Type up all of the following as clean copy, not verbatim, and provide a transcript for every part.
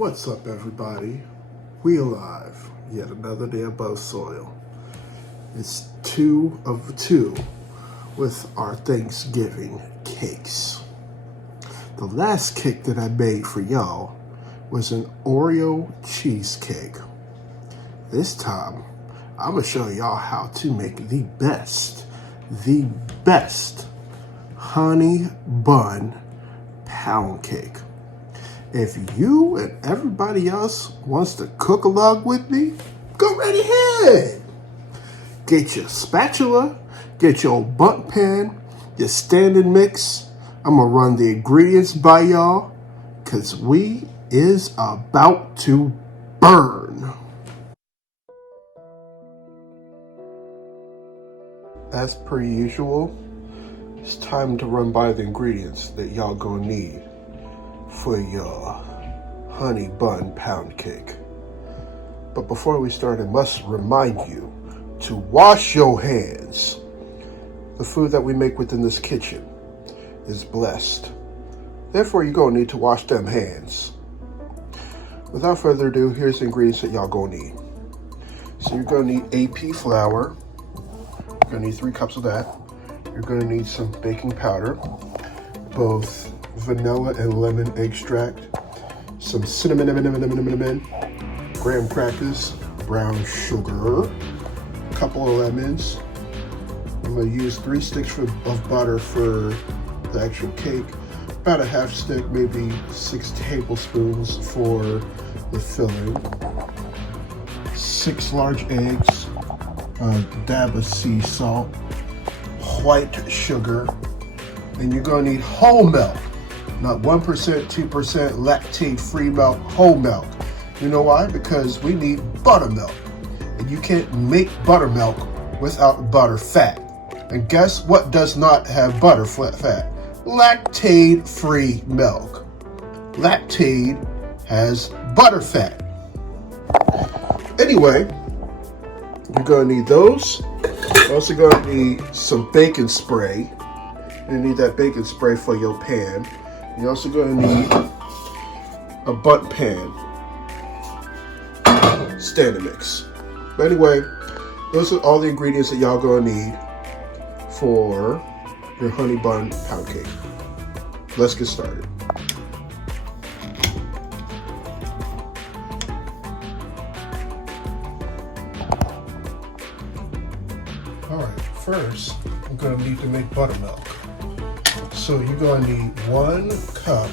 What's up, everybody? We alive. Yet another day above soil. It's 2 of 2 with our Thanksgiving cakes. The last cake that I made for y'all was an Oreo cheesecake. This time, I'm gonna show y'all how to make the best honey bun pound cake. If you and everybody else wants to cook along with me, go right ahead. Get your spatula, get your bundt pan, your standing mix. I'm gonna run the ingredients by y'all, cause we is about to burn. As per usual, it's time to run by the ingredients that y'all gonna need for your honey bun pound cake. But before we start, I must remind you to wash your hands. The food that we make within this kitchen is blessed. Therefore, you're gonna need to wash them hands. Without further ado, here's the ingredients that y'all gonna need. So you're gonna need AP flour. You're gonna need 3 cups of that. You're gonna need some baking powder, both vanilla and lemon extract, some cinnamon, graham crackers, brown sugar, a couple of lemons. I'm gonna use 3 sticks of butter for the actual cake, about a half stick, maybe 6 tablespoons for the filling, 6 large eggs, a dab of sea salt, white sugar, and you're gonna need whole milk. Not 1%, 2% lactate-free milk, whole milk. You know why? Because we need buttermilk. And you can't make buttermilk without butter fat. And guess what does not have butter fat? Lactate-free milk. Lactate has butter fat. Anyway, you're gonna need those. You're also gonna need some baking spray. You need that baking spray for your pan. You're also going to need a bundt pan standing mix. But anyway, those are all the ingredients that y'all going to need for your honey bun pound cake. Let's get started. Alright, first I'm going to need to make buttermilk. So you're going to need 1 cup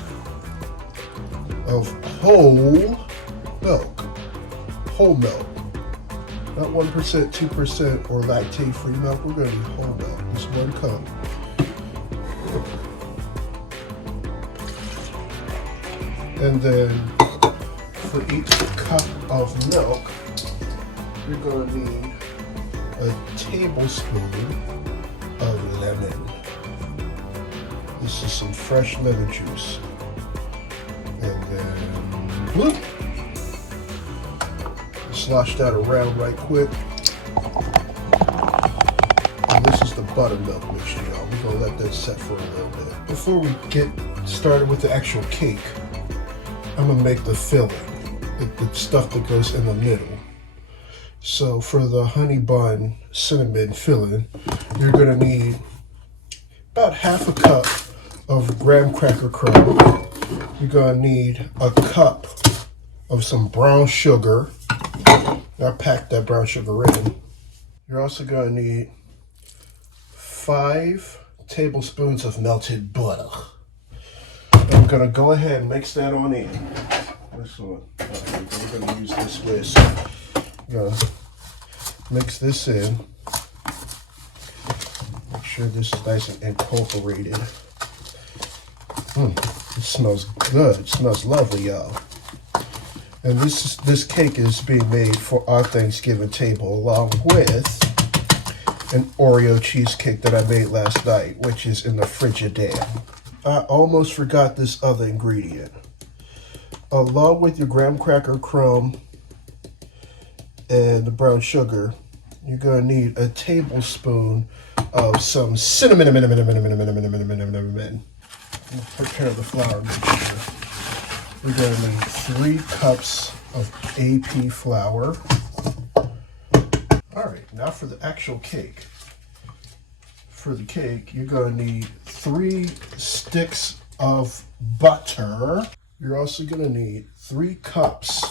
of whole milk. Whole milk. Not 1%, 2%, or lactate-free milk. We're going to need whole milk. Just 1 cup. And then for each cup of milk, you're going to need a tablespoon of lemon. This is some fresh lemon juice. And then bloop, slosh that around right quick. And this is the buttermilk mixture, y'all. We're gonna let that set for a little bit. Before we get started with the actual cake, I'm gonna make the filling, the stuff that goes in the middle. So for the honey bun cinnamon filling, you're gonna need about half a cup of graham cracker crumb. You're gonna need a cup of some brown sugar. I packed that brown sugar in. You're also gonna need 5 tablespoons of melted butter. I'm gonna go ahead and mix that on in. This one. Okay, we're gonna use this whisk. I'm gonna mix this in. Make sure this is nice and incorporated. It smells good. It smells lovely, y'all. And this cake is being made for our Thanksgiving table, along with an Oreo cheesecake that I made last night, which is in the Frigidaire. I almost forgot this other ingredient. Along with your graham cracker crumb and the brown sugar, you're gonna need a tablespoon of some cinnamon. Prepare the flour mixture. We're going to need 3 cups of AP flour. All right, now for the actual cake. For the cake, you're going to need 3 sticks of butter. You're also going to need 3 cups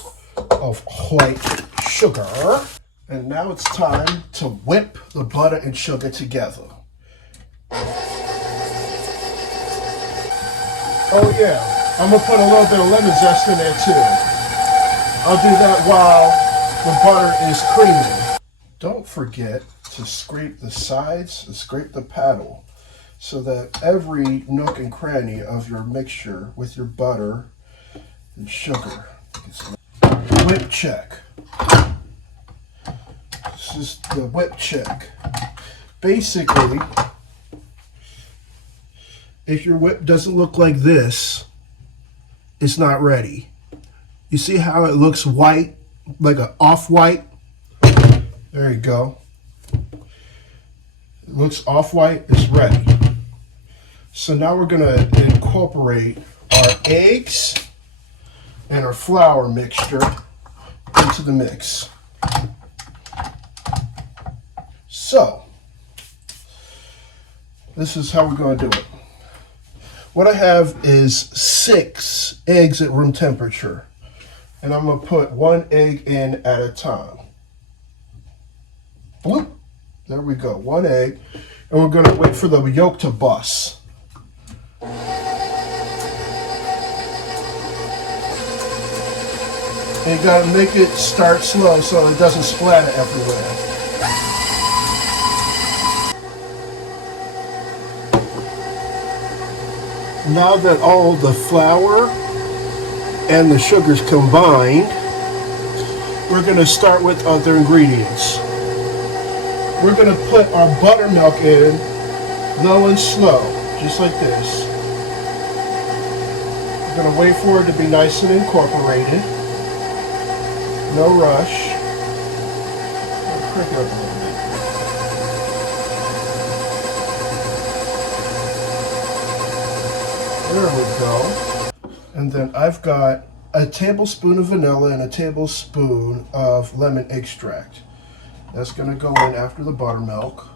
of white sugar. And now it's time to whip the butter and sugar together. Oh yeah, I'm gonna put a little bit of lemon zest in there too. I'll do that while the butter is creaming. Don't forget to scrape the sides and scrape the paddle so that every nook and cranny of your mixture with your butter and sugar gets whip check. This is the whip check. Basically, if your whip doesn't look like this, it's not ready. You see how it looks white, like an off-white? There you go. It looks off-white, it's ready. So now we're gonna incorporate our eggs and our flour mixture into the mix. So, this is how we're gonna do it. What I have is 6 eggs at room temperature, and I'm gonna put 1 egg in at a time. Bloop. There we go, 1 egg, and we're gonna wait for the yolk to bust. And you gotta make it start slow so it doesn't splatter everywhere. Now that all the flour and the sugars combined, we're going to start with other ingredients. We're going to put our buttermilk in low and slow, just like this. We're going to wait for it to be nice and incorporated. No rush. I'll crank it up a little bit. There we go. And then I've got a tablespoon of vanilla and a tablespoon of lemon extract. That's going to go in after the buttermilk.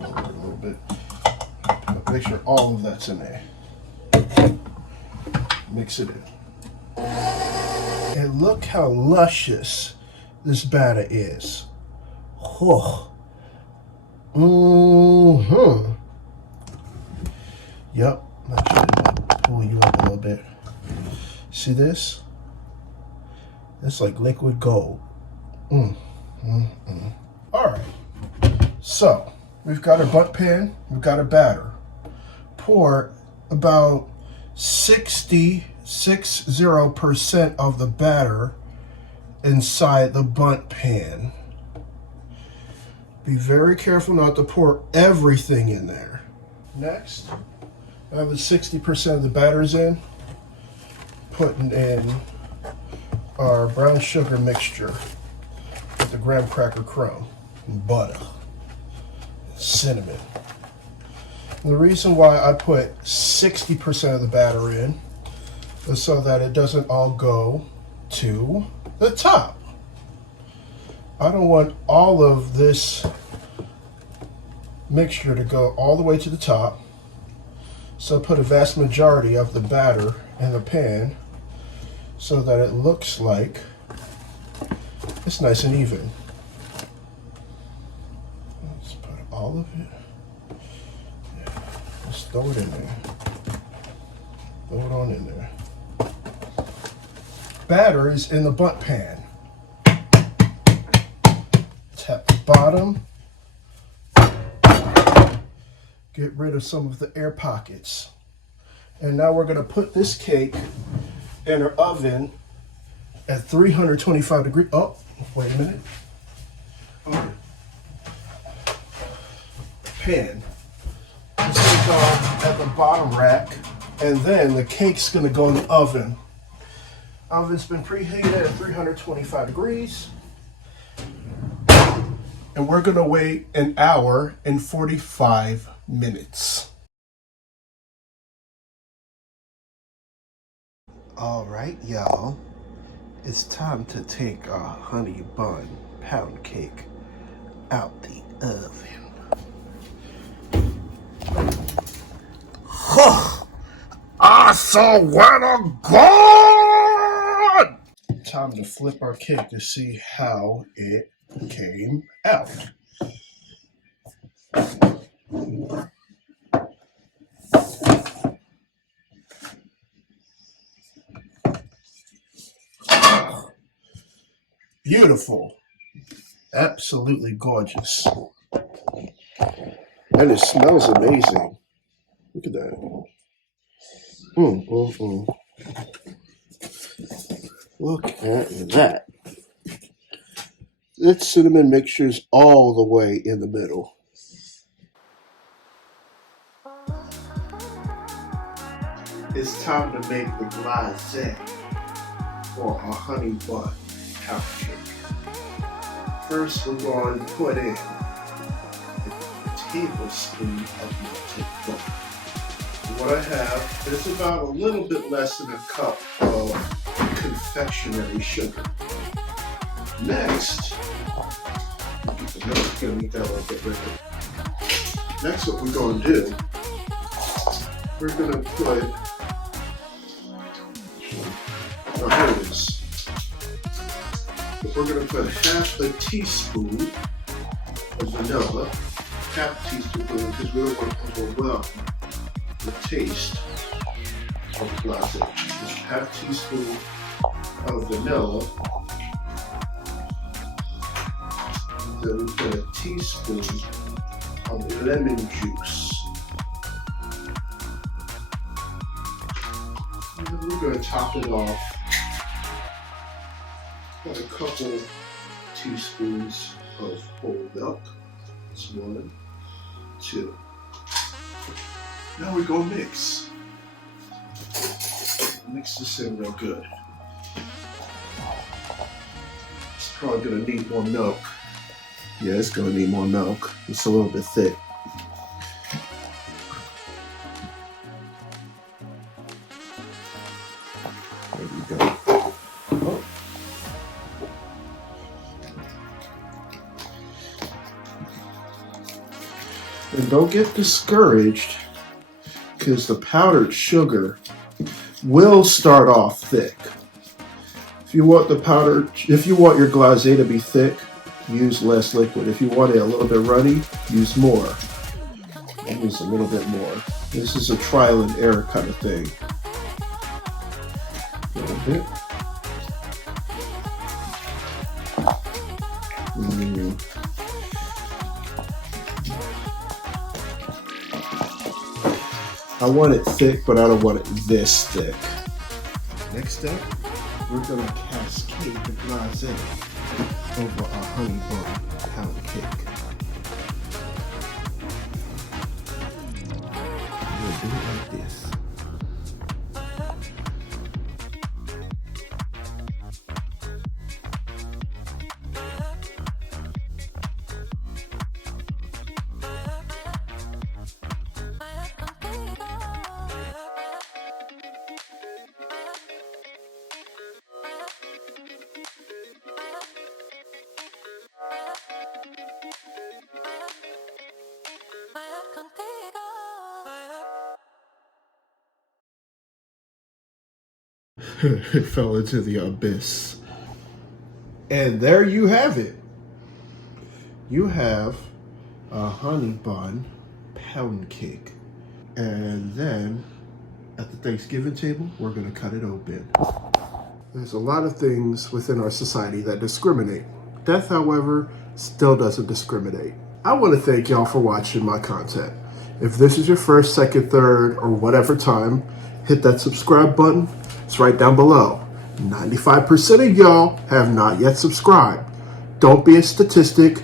A little bit. Make sure all of that's in there. Mix it in. And look how luscious this batter is. Oh. Mm-hmm. Yep. Pull you up a little bit. See this? It's like liquid gold. All right. So we've got our bundt pan. We've got our batter. Pour about 60% of the batter inside the bundt pan. Be very careful not to pour everything in there. Next, now that 60% of the batter's in, putting in our brown sugar mixture with the graham cracker crumb, and butter, and cinnamon. And the reason why I put 60% of the batter in is so that it doesn't all go to the top. I don't want all of this mixture to go all the way to the top. So put a vast majority of the batter in the pan so that it looks like it's nice and even. Let's put all of it. Yeah. Let's throw it in there. Throw it on in there. Batter is in the bundt pan. Tap the bottom. Get rid of some of the air pockets. And now we're going to put this cake in our oven at 325 degrees. Oh, wait a minute. Okay. Pan. It's going to go at the bottom rack, and then the cake's going to go in the oven. Oven's been preheated at 325 degrees. And we're going to wait an hour and 45 minutes. All right, y'all. It's time to take our honey bun pound cake out the oven. I swear to God! Time to flip our cake to see how it came out. Beautiful. Absolutely gorgeous. And it smells amazing. Look at that. Look at that. That cinnamon mixture's all the way in the middle. It's time to make the glazé for our honey bun pound cake. First, we're going to put in a tablespoon of melted butter. What I have is about a little bit less than a cup of confectionery sugar. Next, gonna make that a little bit bigger. Next, what we're going to do, we're going to put, here it is. We're going to put half a teaspoon of vanilla, half a teaspoon because we don't want to overwhelm the taste of glazé. Just half a teaspoon of vanilla. Then we put a teaspoon of lemon juice. And then we're going to top it off with a couple teaspoons of whole milk. That's 1, 2. Now we're going to mix. Mix this in real good. It's probably going to need more milk. Yeah, it's going to need more milk. It's a little bit thick. There we go. Oh. And don't get discouraged because the powdered sugar will start off thick. If you want your glazé to be thick, use less liquid. If you want it a little bit runny, use more. Use a little bit more. This is a trial and error kind of thing. A little bit. I want it thick, but I don't want it this thick. Next step, we're going to cascade the glazé over our honey bun pound cake. We'll do it like this. It fell into the abyss. And there you have it. You have a honey bun pound cake. And then at the Thanksgiving table, we're going to cut it open. There's a lot of things within our society that discriminate. Death, however, still doesn't discriminate. I want to thank y'all for watching my content. If this is your first, second, third, or whatever time, hit that subscribe button. It's right down below. 95% of y'all have not yet subscribed. Don't be a statistic.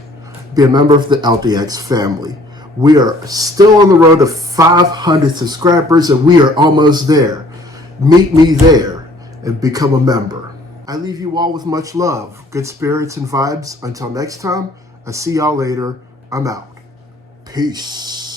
Be a member of the LDX family. We are still on the road to 500 subscribers, and we are almost there. Meet me there and become a member. I leave you all with much love, good spirits, and vibes. Until next time, I see y'all later. I'm out. Peace.